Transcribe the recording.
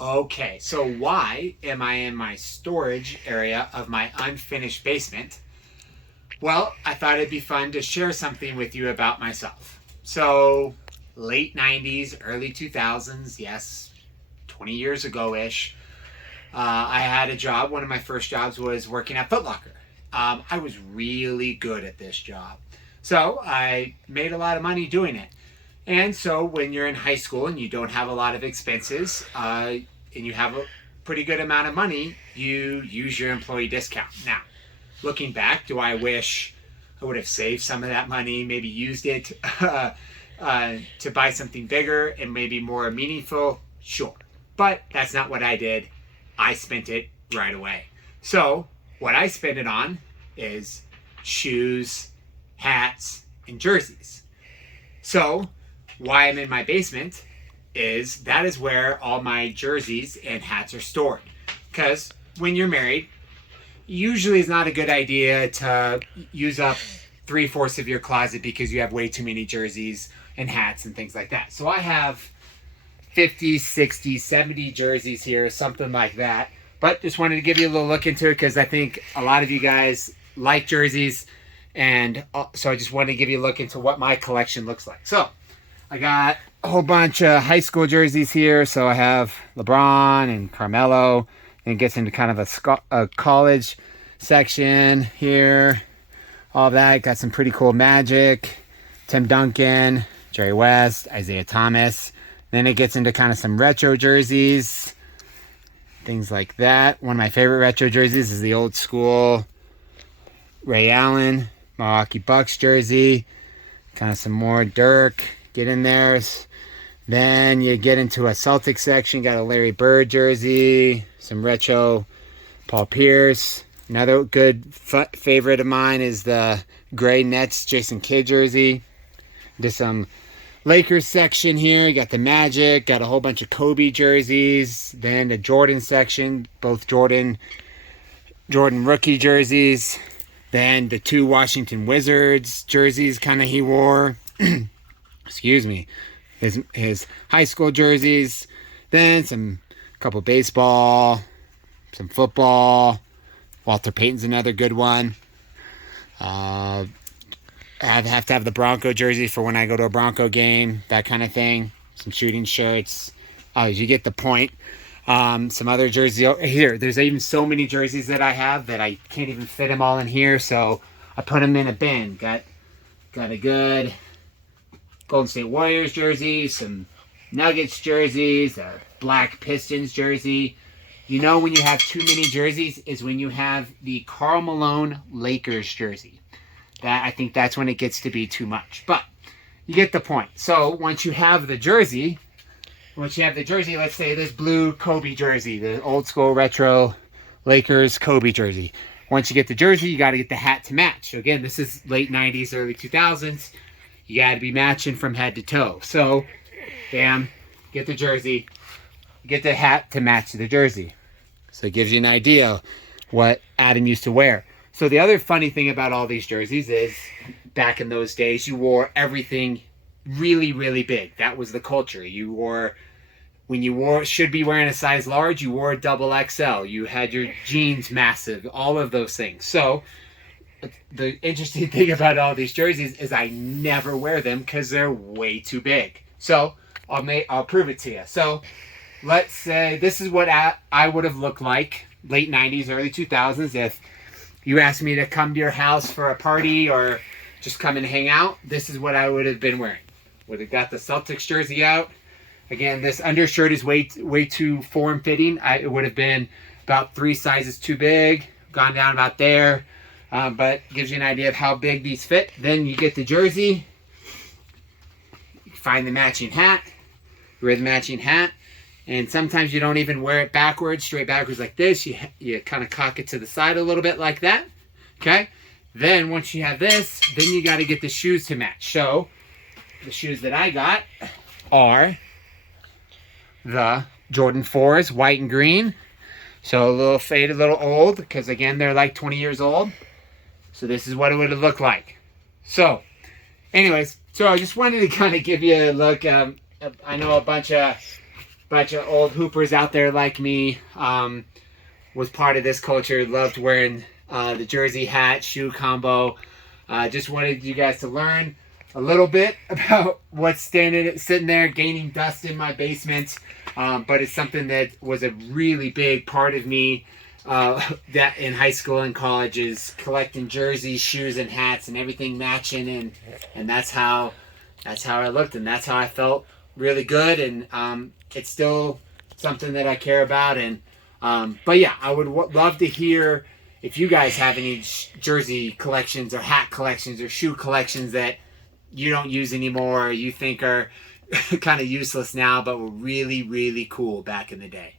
Okay, so why am I in my storage area of my unfinished basement? Well, I thought it'd be fun to share something with you about myself. So, late 90s, early 2000s, yes, 20 years ago ish, I had a job. One of my first jobs was working at Foot Locker. I was really good at this job. So, I made a lot of money doing it. And so when you're in high school and you don't have a lot of expenses and you have a pretty good amount of money, you use your employee discount. Now, looking back, do I wish I would have saved some of that money, maybe used it to buy something bigger and maybe more meaningful? Sure. But that's not what I did. I spent it right away. So, what I spent it on is shoes, hats, and jerseys. So, why I'm in my basement is that is where all my jerseys and hats are stored. Because when you're married, usually it's not a good idea to use up three-fourths of your closet because you have way too many jerseys and hats and things like that. So I have 50, 60, 70 jerseys here, something like that. But just wanted to give you a little look into it because I think a lot of you guys like jerseys. And so I just wanted to give you a look into what my collection looks like. So I got a whole bunch of high school jerseys here. So I have LeBron and Carmelo. And it gets into kind of a college section here. All that. Got some pretty cool Magic, Tim Duncan, Jerry West, Isaiah Thomas. Then it gets into kind of some retro jerseys. Things like that. One of my favorite retro jerseys is the old school Ray Allen, Milwaukee Bucks jersey. Kind of some more Dirk. Get in there. Then you get into a Celtics section. Got a Larry Bird jersey. Some retro Paul Pierce. Another good favorite of mine is the gray Nets Jason Kidd jersey. Just some Lakers section here. You got the Magic. Got a whole bunch of Kobe jerseys. Then the Jordan section. Both Jordan rookie jerseys. Then the two Washington Wizards jerseys kind of he wore. Excuse me. His high school jerseys. Then a couple baseball. Some football. Walter Payton's another good one. I have to have the Bronco jersey for when I go to a Bronco game, that kind of thing. Some shooting shirts. You get the point. Some other jerseys here. There's even so many jerseys that I have that I can't even fit them all in here, so I put them in a bin. Got a good Golden State Warriors jersey, some Nuggets jerseys, a black Pistons jersey. You know when you have too many jerseys is when you have the Karl Malone Lakers jersey. I think that's when it gets to be too much. But you get the point. So once you have the jersey, let's say this blue Kobe jersey, the old school retro Lakers Kobe jersey. Once you get the jersey, you got to get the hat to match. So again, this is late 90s, early 2000s. You got to be matching from head to toe. So, bam, get the jersey, get the hat to match the jersey. So it gives you an idea what Adam used to wear. So the other funny thing about all these jerseys is back in those days, you wore everything really, really big. That was the culture. When you should be wearing a size large, you wore a double XL. You had your jeans massive, all of those things. So the interesting thing about all these jerseys is I never wear them because they're way too big. So I'll prove it to you. So let's say this is what I would have looked like late 90s, early 2000s if you asked me to come to your house for a party or just come and hang out. This is what I would have been wearing. Would have got the Celtics jersey out. Again, this undershirt is way too form-fitting. It would have been about 3 sizes too big, gone down about there. But gives you an idea of how big these fit. Then you get the jersey. You find the matching hat. Wear the matching hat. And sometimes you don't even wear it backwards, straight backwards like this. You kind of cock it to the side a little bit like that. Okay? Then once you have this, then you got to get the shoes to match. So the shoes that I got are the Jordan 4s, white and green. So a little faded, a little old, because again, they're like 20 years old. So this is what it would have looked like. So, anyways, so I just wanted to kind of give you a look. I know a bunch of bunch of old hoopers out there like me. Was part of this culture. Loved wearing the jersey, hat, shoe combo. Just wanted you guys to learn a little bit about what's sitting there gaining dust in my basement. But it's something that was a really big part of me that in high school and college is collecting jerseys, shoes, and hats and everything matching, and that's how I looked, and that's how I felt really good, and it's still something that I care about. And but yeah, I would love to hear if you guys have any jersey collections or hat collections or shoe collections that you don't use anymore or you think are kind of useless now but were really, really cool back in the day.